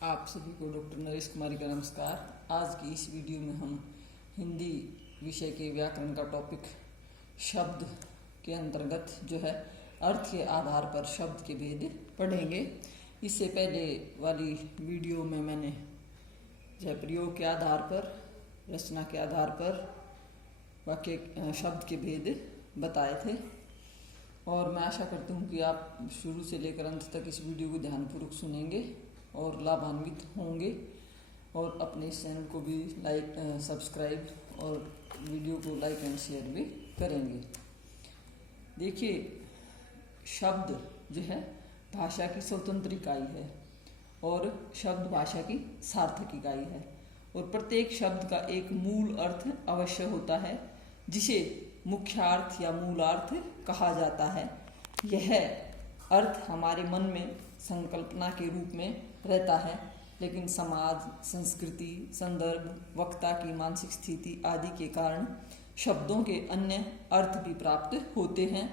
आप सभी को डॉक्टर नरेश कुमारी का नमस्कार। आज की इस वीडियो में हम हिंदी विषय के व्याकरण का टॉपिक शब्द के अंतर्गत जो है अर्थ के आधार पर शब्द के भेद पढ़ेंगे। इससे पहले वाली वीडियो में मैंने जो है प्रयोग के आधार पर, रचना के आधार पर वाक्य शब्द के भेद बताए थे और मैं आशा करती हूँ कि आप शुरू से लेकर अंत तक इस वीडियो को ध्यानपूर्वक सुनेंगे और लाभान्वित होंगे और अपने इस चैनल को भी सब्सक्राइब और वीडियो को लाइक एंड शेयर भी करेंगे। देखिए, शब्द जो है भाषा की स्वतंत्र इकाई है और शब्द भाषा की सार्थक इकाई है और प्रत्येक शब्द का एक मूल अर्थ अवश्य होता है जिसे मुख्यार्थ या मूलार्थ कहा जाता है। यह अर्थ हमारे मन में संकल्पना के रूप में रहता है, लेकिन समाज, संस्कृति, संदर्भ, वक्ता की मानसिक स्थिति आदि के कारण शब्दों के अन्य अर्थ भी प्राप्त होते हैं।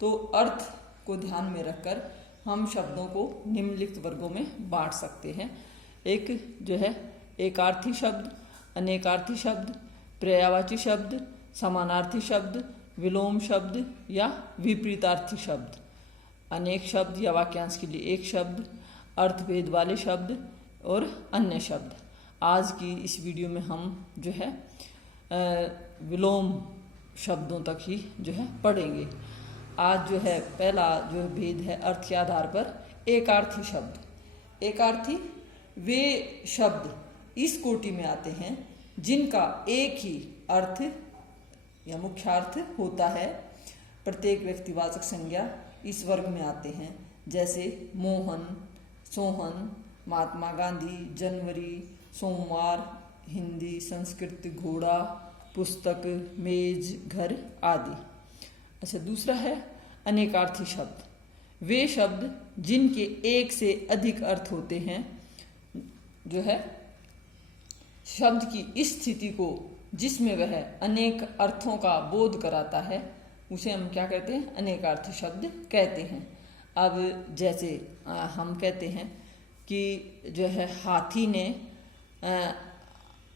तो अर्थ को ध्यान में रखकर हम शब्दों को निम्नलिखित वर्गों में बांट सकते हैं। एक जो है एकार्थी शब्द, अनेकार्थी शब्द, पर्यायवाची शब्द, समानार्थी शब्द, विलोम शब्द या विपरीतार्थी शब्द। अनेक शब्द या वाक्यांश के लिए एक शब्द, अर्थभेद वाले शब्द और अन्य शब्द। आज की इस वीडियो में हम जो है विलोम शब्दों तक ही जो है पढ़ेंगे। आज जो है पहला जो भेद है अर्थ के आधार पर एकार्थी शब्द। एकार्थी वे शब्द इस कोटि में आते हैं जिनका एक ही अर्थ या मुख्यार्थ होता है। प्रत्येक व्यक्तिवाचक संज्ञा इस वर्ग में आते हैं, जैसे मोहन, सोहन, महात्मा गांधी, जनवरी, सोमवार, हिंदी, संस्कृत, घोड़ा, पुस्तक, मेज, घर आदि। अच्छा, दूसरा है अनेकार्थी शब्द। वे शब्द जिनके एक से अधिक अर्थ होते हैं, जो है शब्द की इस स्थिति को जिसमें वह अनेक अर्थों का बोध कराता है, उसे हम क्या कहते हैं? अनेकार्थी शब्द कहते हैं। अब जैसे हम कहते हैं कि जो है हाथी ने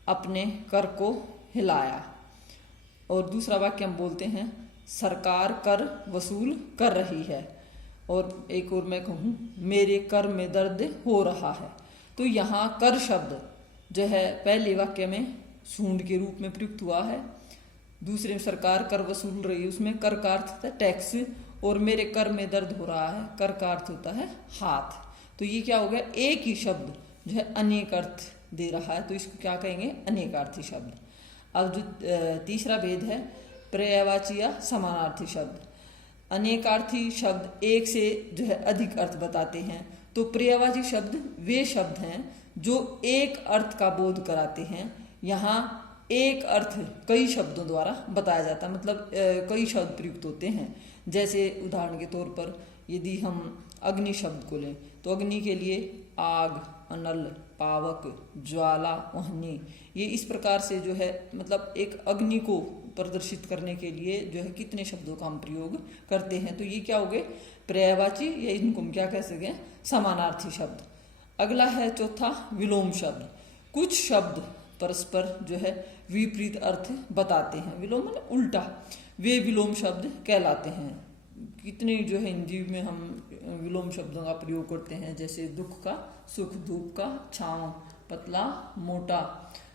अपने कर को हिलाया, और दूसरा वाक्य हम बोलते हैं सरकार कर वसूल कर रही है, और एक और मैं कहूँ मेरे कर में दर्द हो रहा है। तो यहाँ कर शब्द जो है पहले वाक्य में सूंड के रूप में प्रयुक्त हुआ है, दूसरे में सरकार कर वसूल रही है, उसमें कर का अर्थ होता है टैक्स, और मेरे कर में दर्द हो रहा है, कर का अर्थ होता है हाथ। तो ये क्या हो गया? एक ही शब्द जो है अनेक अर्थ दे रहा है, तो इसको क्या कहेंगे? अनेकार्थी शब्द। अब जो तीसरा भेद है पर्यायवाची या समानार्थी शब्द। अनेकार्थी शब्द एक से जो है अधिक अर्थ बताते हैं, तो पर्यायवाची शब्द वे शब्द हैं जो एक अर्थ का बोध कराते हैं। यहाँ एक अर्थ कई शब्दों द्वारा बताया जाता है, मतलब कई शब्द प्रयुक्त होते हैं। जैसे उदाहरण के तौर पर यदि हम अग्नि शब्द को लें, तो अग्नि के लिए आग, अनल, पावक, ज्वाला, वहनी, ये इस प्रकार से जो है मतलब एक अग्नि को प्रदर्शित करने के लिए जो है कितने शब्दों का हम प्रयोग करते हैं। तो ये क्या हो गए? पर्यायवाची, या इनको हम क्या कह सकते हैं? समानार्थी शब्द। अगला है चौथा विलोम शब्द। कुछ शब्द परस्पर जो है विपरीत अर्थ बताते हैं, विलोम मतलब उल्टा, वे विलोम शब्द कहलाते हैं। कितने जो है हिंदी में हम विलोम शब्दों का प्रयोग करते हैं, जैसे दुख का सुख, धूप का छांव, पतला मोटा।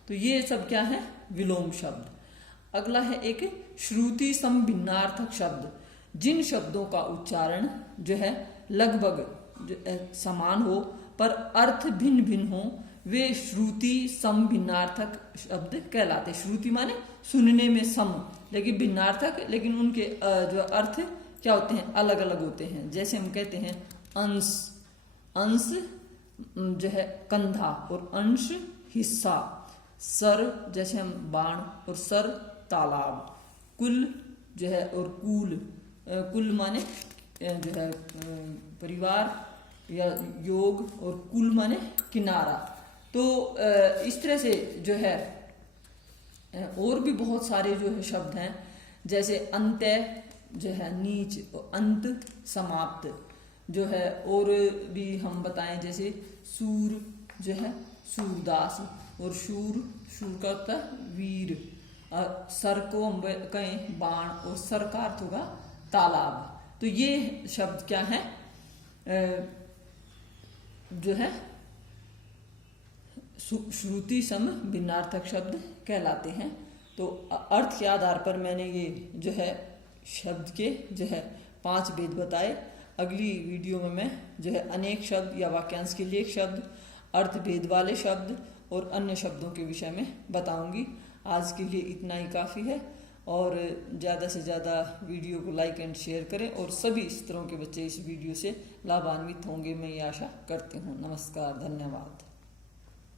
तो ये सब क्या है? विलोम शब्द। अगला है एक श्रुति समभिन्नार्थक शब्द। जिन शब्दों का उच्चारण जो है लगभग समान हो पर अर्थ भिन्न भिन्न हो, वे श्रुति समभिन्नार्थक शब्द कहलाते। श्रुति माने सुनने में सम, लेकिन भिन्नार्थक, लेकिन उनके जो अर्थ क्या होते हैं? अलग अलग होते हैं। जैसे हम कहते हैं अंश, अंश जो है कंधा और अंश हिस्सा। सर जैसे हम बाण और सर तालाब। कुल जो है और कुल, कुल माने जो है परिवार या योग, और कुल माने किनारा। तो इस तरह से जो है और भी बहुत सारे जो है शब्द हैं, जैसे अंत्य जो है नीच, अंत समाप्त जो है। और भी हम बताएं जैसे सूर, जो है सूरदास, और शूर का होता है वीर, सर को हम कहें बाण, और सर का अर्थ होगा तालाब। तो ये शब्द क्या है, जो है श्रुति सम भिन्नार्थक शब्द कहलाते हैं। तो अर्थ के आधार पर मैंने ये जो है शब्द के जो है 5 भेद बताए। अगली वीडियो में मैं जो है अनेक शब्द या वाक्यांश के लिए शब्द, अर्थ भेद वाले शब्द और अन्य शब्दों के विषय में बताऊंगी। आज के लिए इतना ही काफ़ी है, और ज़्यादा से ज़्यादा वीडियो को लाइक एंड शेयर करें, और सभी इस तरह के बच्चे इस वीडियो से लाभान्वित होंगे, मैं ये आशा करती हूँ। नमस्कार, धन्यवाद।